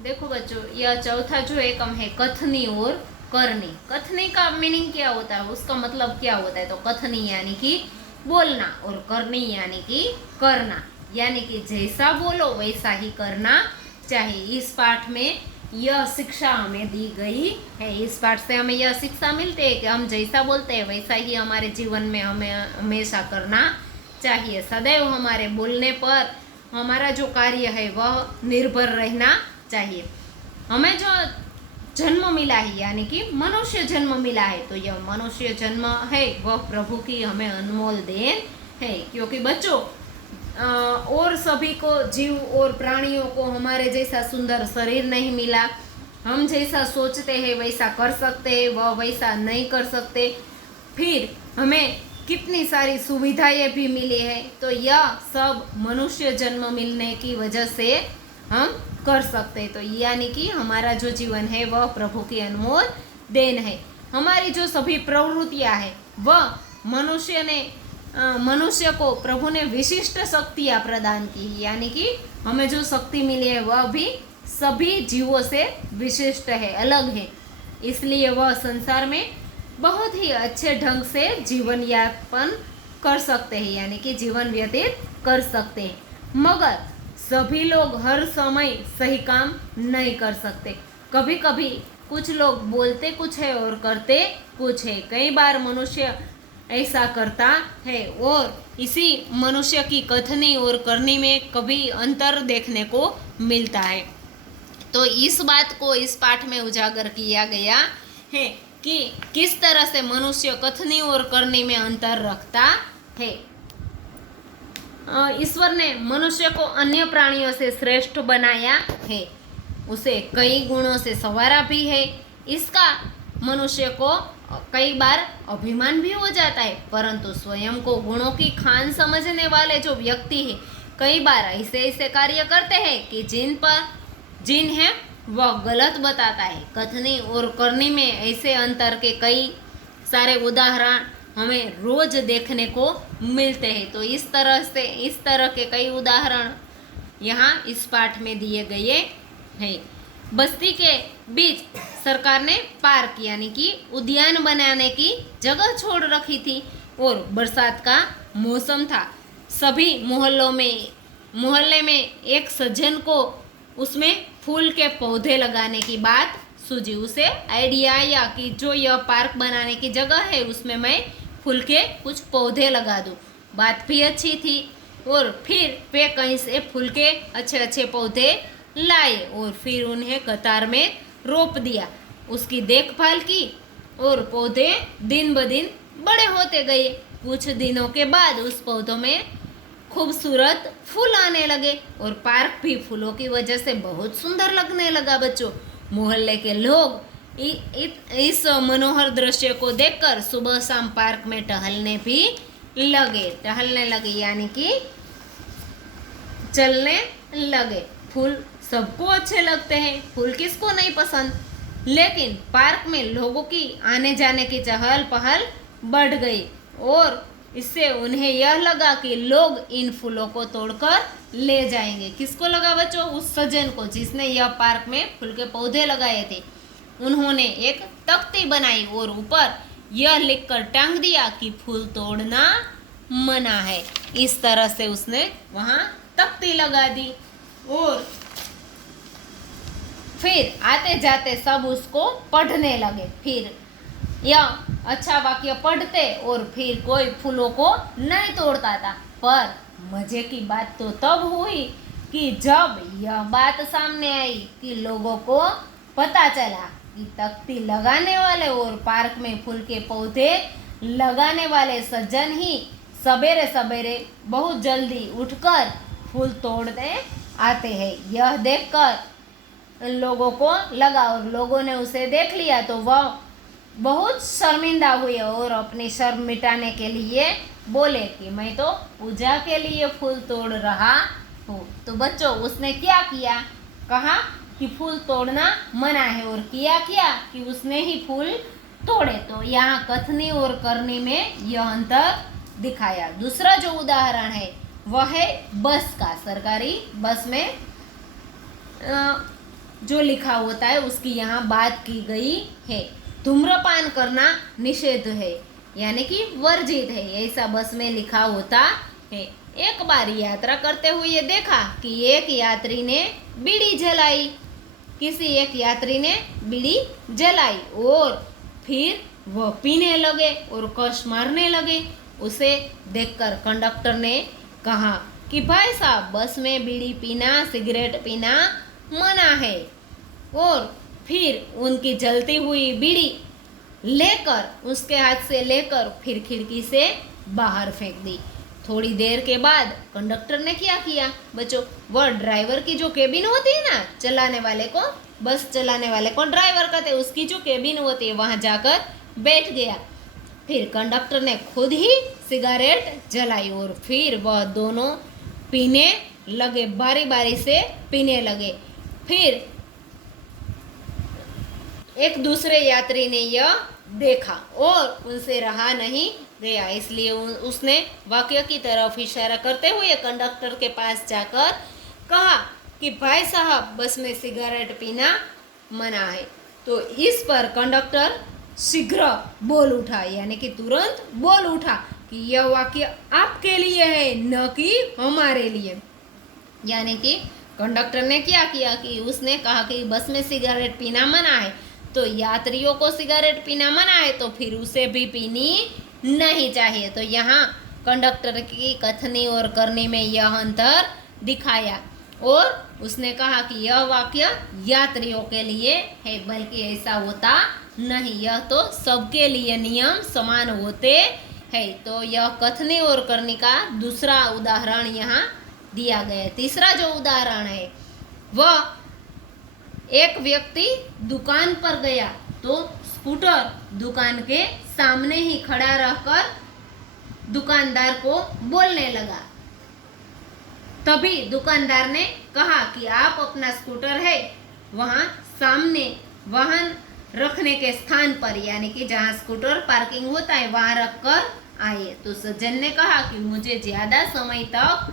देखो बच्चों, यह चौथा जो एकम है कथनी और करनी। कथनी का मीनिंग क्या होता है, उसका मतलब क्या होता है? तो कथनी यानी कि बोलना, और करनी यानी कि करना, यानी कि जैसा बोलो वैसा ही करना चाहिए। इस पाठ में यह शिक्षा हमें दी गई है। इस पाठ से हमें यह शिक्षा मिलती है कि हम जैसा बोलते हैं वैसा ही हमारे जीवन में हमें हमेशा करना चाहिए। सदैव हमारे बोलने पर हमारा जो कार्य है वह निर्भर रहना चाहिए। हमें जो जन्म मिला है, यानी कि मनुष्य जन्म मिला है, तो यह मनुष्य जन्म है वह प्रभु की हमें अनमोल देन है। क्योंकि बच्चों, और सभी को, जीव और प्राणियों को हमारे जैसा सुंदर शरीर नहीं मिला। हम जैसा सोचते हैं वैसा कर सकते हैं, वह वैसा नहीं कर सकते। फिर हमें कितनी सारी सुविधाएं भी मिली है, तो यह सब मनुष्य जन्म मिलने की वजह से हम कर सकते हैं। तो यानी कि हमारा जो जीवन है वह प्रभु की अनमोल देन है। हमारी जो सभी प्रवृत्तियां हैं वह मनुष्य को प्रभु ने विशिष्ट शक्तियां प्रदान की, यानी कि हमें जो शक्ति मिली है वह भी सभी जीवों से विशिष्ट है, अलग है। इसलिए वह संसार में बहुत ही अच्छे ढंग से जीवन यापन कर सकते हैं, यानी कि जीवन व्यतीत कर सकते हैं। मगर सभी लोग हर समय सही काम नहीं कर सकते। कभी कभी कुछ लोग बोलते कुछ है और करते कुछ है। कई बार मनुष्य ऐसा करता है और इसी मनुष्य की कथनी और करनी में कभी अंतर देखने को मिलता है। तो इस बात को इस पाठ में उजागर किया गया है कि किस तरह से मनुष्य कथनी और करनी में अंतर रखता है। ईश्वर ने मनुष्य को अन्य प्राणियों से श्रेष्ठ बनाया है, उसे कई गुणों से संवारा भी है। इसका मनुष्य को कई बार अभिमान भी हो जाता है, परंतु स्वयं को गुणों की खान समझने वाले जो व्यक्ति है कई बार ऐसे ऐसे कार्य करते हैं कि जिन्हें वह गलत बताता है। कथनी और करनी में ऐसे अंतर के कई सारे उदाहरण हमें रोज देखने को मिलते हैं। तो इस तरह के कई उदाहरण यहाँ इस पाठ में दिए गए हैं। बस्ती के बीच सरकार ने पार्क यानी कि उद्यान बनाने की जगह छोड़ रखी थी और बरसात का मौसम था। सभी मोहल्ले में एक सज्जन को उसमें फूल के पौधे लगाने की बात सूझी। उसे आइडिया आया कि जो यह पार्क बनाने की जगह है उसमें मैं फूल के कुछ पौधे लगा दूं। बात भी अच्छी थी। और फिर वे कहीं से फूल के अच्छे अच्छे पौधे लाए और फिर उन्हें कतार में रोप दिया। उसकी देखभाल की और पौधे दिन ब दिन बड़े होते गए। कुछ दिनों के बाद उस पौधों में खूबसूरत फूल आने लगे और पार्क भी फूलों की वजह से बहुत सुंदर लगने लगा। बच्चों, मोहल्ले के लोग इस मनोहर दृश्य को देखकर सुबह शाम पार्क में टहलने लगे यानी कि चलने लगे। फूल सबको अच्छे लगते हैं, फूल किसको नहीं पसंद। लेकिन पार्क में लोगों की आने जाने की चहल पहल बढ़ गई और इससे उन्हें यह लगा कि लोग इन फूलों को तोड़कर ले जाएंगे। किसको लगा बच्चों? उस सज्जन को जिसने यह पार्क में फूल के पौधे लगाए थे। उन्होंने एक तख्ती बनाई और ऊपर यह लिखकर टांग दिया कि फूल तोड़ना मना है। इस तरह से उसने वहां तख्ती लगा दी और फिर आते जाते सब उसको पढ़ने लगे। फिर यह अच्छा वाक्य पढ़ते और फिर कोई फूलों को नहीं तोड़ता था। पर मजे की बात तो तब हुई कि जब यह बात सामने आई कि लोगों को पता चला कि तख्ती लगाने वाले और पार्क में फूल के पौधे लगाने वाले सज्जन ही सवेरे सवेरे बहुत जल्दी उठकर फूल तोड़ने आते हैं। यह देखकर लोगों को लगा और लोगों ने उसे देख लिया तो वह बहुत शर्मिंदा हुए और अपनी शर्म मिटाने के लिए बोले कि मैं तो पूजा के लिए फूल तोड़ रहा हूँ। तो बच्चों, उसने क्या किया? कहा कि फूल तोड़ना मना है और किया क्या कि उसने ही फूल तोड़े। तो यहाँ कथनी और करनी में यह अंतर दिखाया। दूसरा जो उदाहरण है वह है बस का। सरकारी बस में जो लिखा होता है उसकी यहाँ बात की गई है। धूम्रपान करना निषेध है, यानी कि वर्जित है, ऐसा बस में लिखा होता है। एक बार यात्रा करते हुए देखा कि एक यात्री ने बीड़ी जलाई, किसी एक यात्री ने बीड़ी जलाई और फिर वह पीने लगे और कश मारने लगे। उसे देखकर कंडक्टर ने कहा कि भाई साहब, बस में बीड़ी पीना, सिगरेट पीना मना है। और फिर उनकी जलती हुई बीड़ी लेकर, उसके हाथ से लेकर फिर खिड़की से बाहर फेंक दी। थोड़ी देर के बाद कंडक्टर ने क्या किया बच्चों, वह ड्राइवर की जो केबिन होती है ना, चलाने वाले को, बस चलाने वाले को ड्राइवर कहते हैं, उसकी जो केबिन होती है वहां जाकर बैठ गया। फिर कंडक्टर ने खुद ही सिगरेट जलाई और फिर वह दोनों पीने लगे, बारी बारी से पीने लगे। फिर एक दूसरे यात्री ने यह देखा और उनसे रहा नहीं गया, इसलिए उसने वाक्य की तरफ इशारा करते हुए कंडक्टर के पास जाकर कहा कि भाई साहब, बस में सिगरेट पीना मना है। तो इस पर कंडक्टर शीघ्र बोल उठा, यानी कि तुरंत बोल उठा कि यह वाक्य आपके लिए है, न कि हमारे लिए। यानी कि कंडक्टर ने क्या किया कि उसने कहा कि बस में सिगरेट पीना मना है, तो यात्रियों को सिगरेट पीना मना है तो फिर उसे भी पीनी नहीं चाहिए। तो यहाँ कंडक्टर की कथनी और करनी में यह अंतर दिखाया और उसने कहा कि यह वाक्य यात्रियों के लिए है, बल्कि ऐसा होता नहीं, यह तो सबके लिए नियम समान होते हैं। तो यह कथनी और करनी का दूसरा उदाहरण यहाँ दिया गया है। तीसरा जो उदाहरण है वह, एक व्यक्ति दुकान पर गया तो स्कूटर दुकान के सामने ही खड़ा रहकर दुकानदार को बोलने लगा। तभी दुकानदार ने कहा कि आप अपना स्कूटर है वहां सामने वाहन रखने के स्थान पर, यानी कि जहां स्कूटर पार्किंग होता है वहां रखकर आए। तो सज्जन ने कहा कि मुझे ज्यादा समय तक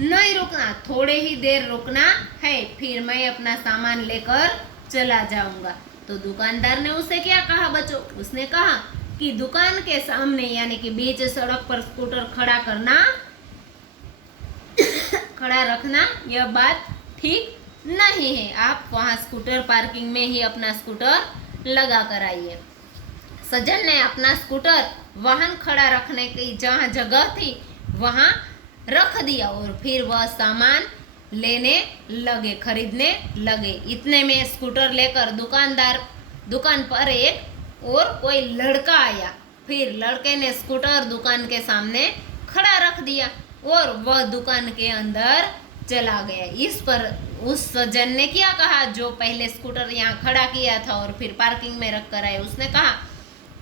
नहीं रुकना, थोड़े ही देर रुकना है, फिर मैं अपना सामान लेकर चला जाऊंगा। तो दुकानदार ने उसे क्या कहा बच्चों, उसने कहा कि दुकान के सामने यानी कि बीच सड़क पर स्कूटर खड़ा रखना यह बात ठीक नहीं है, आप वहां स्कूटर पार्किंग में ही अपना स्कूटर लगा कर आइए। सज्जन ने अपना स्कूटर वाहन खड़ा रखने की जहां जगह थी वहां रख दिया और फिर वह सामान लेने लगे, खरीदने लगे। इतने में स्कूटर लेकर दुकान पर एक और कोई लड़का आया। फिर लड़के ने स्कूटर दुकान के सामने खड़ा रख दिया और वह दुकान के अंदर चला गया। इस पर उस सज्जन ने क्या कहा, जो पहले स्कूटर यहाँ खड़ा किया था और फिर पार्किंग में रख कर आए, उसने कहा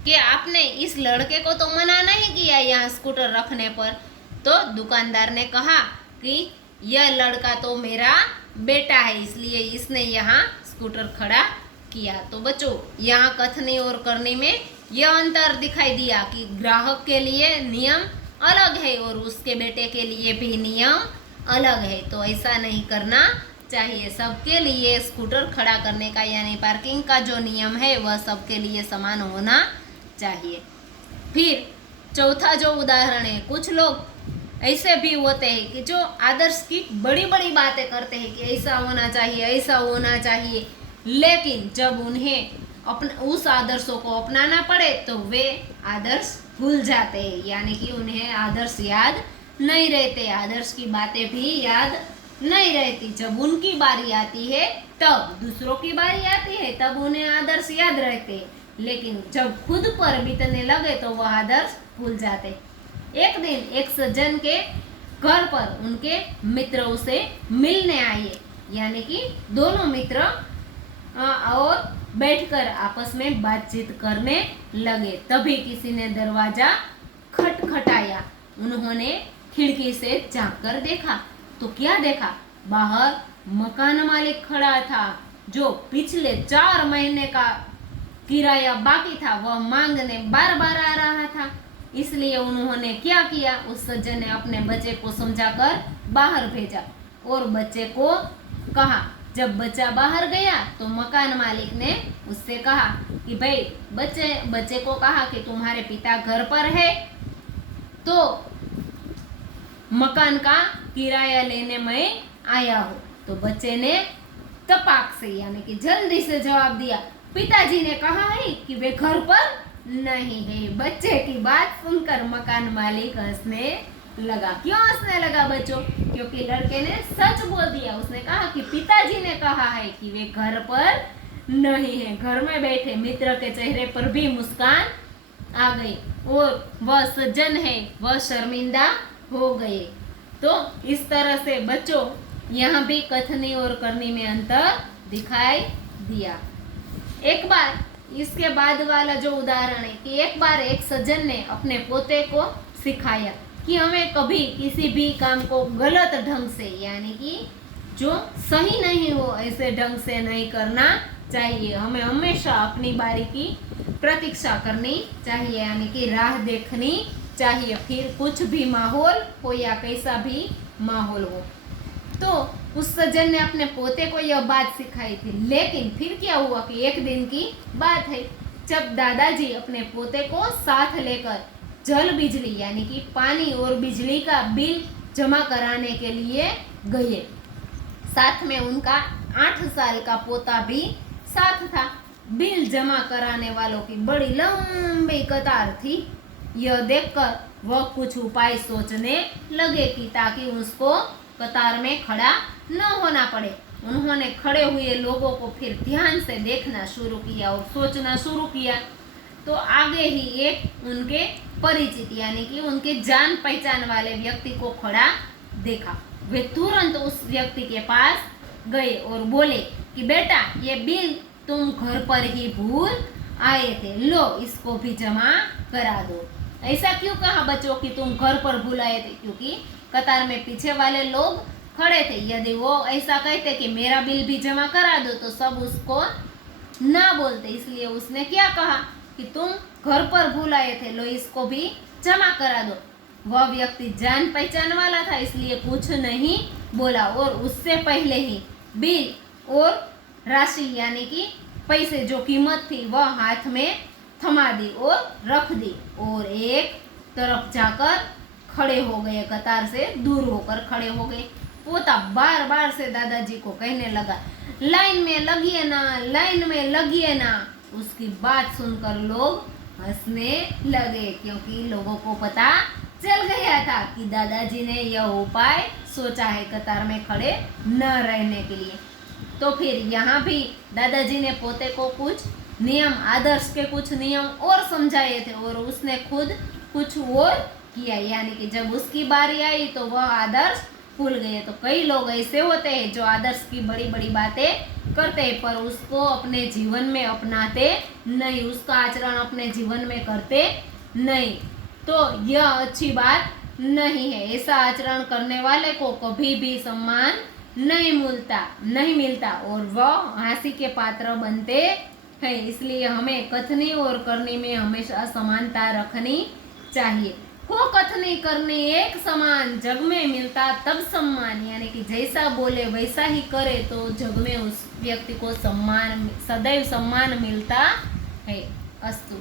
कि आपने इस लड़के को तो मना नहीं किया यहाँ स्कूटर रखने पर। तो दुकानदार ने कहा कि यह लड़का तो मेरा बेटा है, इसलिए इसने यहाँ स्कूटर खड़ा किया। तो बच्चों, यहाँ कथनी और करनी में यह अंतर दिखाई दिया कि ग्राहक के लिए नियम अलग है और उसके बेटे के लिए भी नियम अलग है। तो ऐसा नहीं करना चाहिए, सबके लिए स्कूटर खड़ा करने का यानी पार्किंग का जो नियम है वह सबके लिए समान होना चाहिए। फिर चौथा जो उदाहरण है, कुछ लोग ऐसे भी होते हैं कि जो आदर्श की बड़ी बड़ी बातें करते हैं कि ऐसा होना चाहिए, ऐसा होना चाहिए, लेकिन जब उन्हें उस आदर्शों को अपनाना पड़े तो वे आदर्श भूल जाते हैं, यानी कि उन्हें आदर्श याद नहीं रहते, आदर्श की बातें भी याद नहीं रहती। जब उनकी बारी आती है, तब दूसरों की बारी आती है, तब उन्हें आदर्श याद रहते हैं, लेकिन जब खुद पर बीतने लगे तो वह आदर्श भूल जाते। एक दिन एक सज्जन के घर पर उनके मित्र उसे मिलने आए, यानी कि दोनों मित्र और बैठकर आपस में बातचीत करने लगे। तभी किसी ने दरवाजा खटखटाया। उन्होंने खिड़की से झांक कर देखा तो क्या देखा, बाहर मकान मालिक खड़ा था, जो पिछले 4 महीने का किराया बाकी था वह मांगने बार बार आ रहा था। इसलिए उन्होंने क्या किया, उस सज्जन ने अपने बच्चे को समझाकर बाहर भेजा और बच्चे को कहा जब बच्चा बाहर गया तो मकान मालिक ने उससे कहा कि भाई बच्चे को कहा कि तुम्हारे पिता घर पर है तो मकान का किराया लेने मैं आया हूँ। तो बच्चे ने तपाक से यानी कि जल्दी से जवाब दिया, पिताजी ने कहा है कि वे घर पर नहीं है। बच्चे की बात सुनकर मकान मालिक हंसने लगा। क्यों हंसने लगा बच्चों? क्योंकि लड़के ने सच बोल दिया। उसने कहा कि पिताजी ने कहा है कि वे घर पर नहीं है, घर में बैठे। मित्र के चेहरे पर भी मुस्कान आ गई और वह सज्जन है वह शर्मिंदा हो गए। तो इस तरह से बच्चों यहाँ भी कथनी और करनी में अंतर दिखाई दिया। एक बार इसके बाद वाला जो उदाहरण है कि एक बार एक सज्जन ने अपने पोते को सिखाया कि हमें कभी किसी भी काम को गलत ढंग से यानी कि जो सही नहीं हो ऐसे ढंग से नहीं करना चाहिए। हमें हमेशा अपनी बारी की प्रतीक्षा करनी चाहिए यानी कि राह देखनी चाहिए, फिर कुछ भी माहौल हो या कैसा भी माहौल हो। तो उस सज्जन ने अपने पोते को यह बात सिखाई थी। लेकिन फिर क्या हुआ कि एक दिन की बात है जब दादाजी अपने पोते को साथ लेकर जल बिजली यानी कि पानी और बिजली का बिल जमा कराने के लिए गए। साथ में उनका 8 साल का पोता भी साथ था। बिल जमा कराने वालों की बड़ी लंबी कतार थी। यह देखकर वह कुछ उपाय सोचने लगे कि ताकि उसको कतार में खड़ा न होना पड़े। उन्होंने खड़े हुए लोगों को फिर ध्यान से देखना शुरू किया और सोचना शुरू किया। तो आगे ही एक उनके परिचित यानी कि उनके जान पहचान वाले व्यक्ति को खड़ा देखा। वे तुरंत उस व्यक्ति के पास गए और बोले कि बेटा ये बिल तुम घर पर ही भूल आए थे, लो इसको भी जमा करा दो। ऐसा क्यों कहा बच्चों कि तुम घर पर भूल आए थे? क्योंकि कतार में पीछे वाले लोग खड़े थे। यदि वो ऐसा कहते कि मेरा बिल भी जमा करा दो तो सब उसको ना बोलते। इसलिए उसने क्या कहा कि तुम घर पर भूल आए थे, लो इसको भी जमा करा दो। वह व्यक्ति जान पहचान वाला था इसलिए कुछ नहीं बोला और उससे पहले ही बिल और राशि यानी कि पैसे जो कीमत थी वह हाथ में थमा दी और रख दी और एक तरफ जाकर खड़े हो गए, कतार से दूर होकर खड़े हो गए। पोता बार बार से दादाजी को कहने लगा, लाइन में लगिए ना, लाइन में लगिए ना। उसकी बात सुनकर लोग हंसने लगे क्योंकि लोगों को पता चल गया था कि दादाजी ने यह उपाय सोचा है कतार में खड़े न रहने के लिए। तो फिर यहाँ भी दादाजी ने पोते को कुछ नियम, आदर्श के कुछ नियम और समझाए थे और उसने खुद कुछ और किया यानी कि जब उसकी बारी आई तो वह आदर्श भूल गए। तो कई लोग ऐसे होते हैं जो आदर्श की बड़ी बड़ी बातें करते हैं पर उसको अपने जीवन में अपनाते नहीं, उसका आचरण अपने जीवन में करते नहीं। तो यह अच्छी बात नहीं है। ऐसा आचरण करने वाले को कभी भी सम्मान नहीं मिलता और वह हंसी के पात्र बनते हैं। इसलिए हमें कथनी और करनी में हमेशा समानता रखनी चाहिए। को कथनी करनी एक समान, जग में मिलता तब सम्मान यानी कि जैसा बोले वैसा ही करे तो जग में उस व्यक्ति को सम्मान, सदैव सम्मान मिलता है। अस्तु।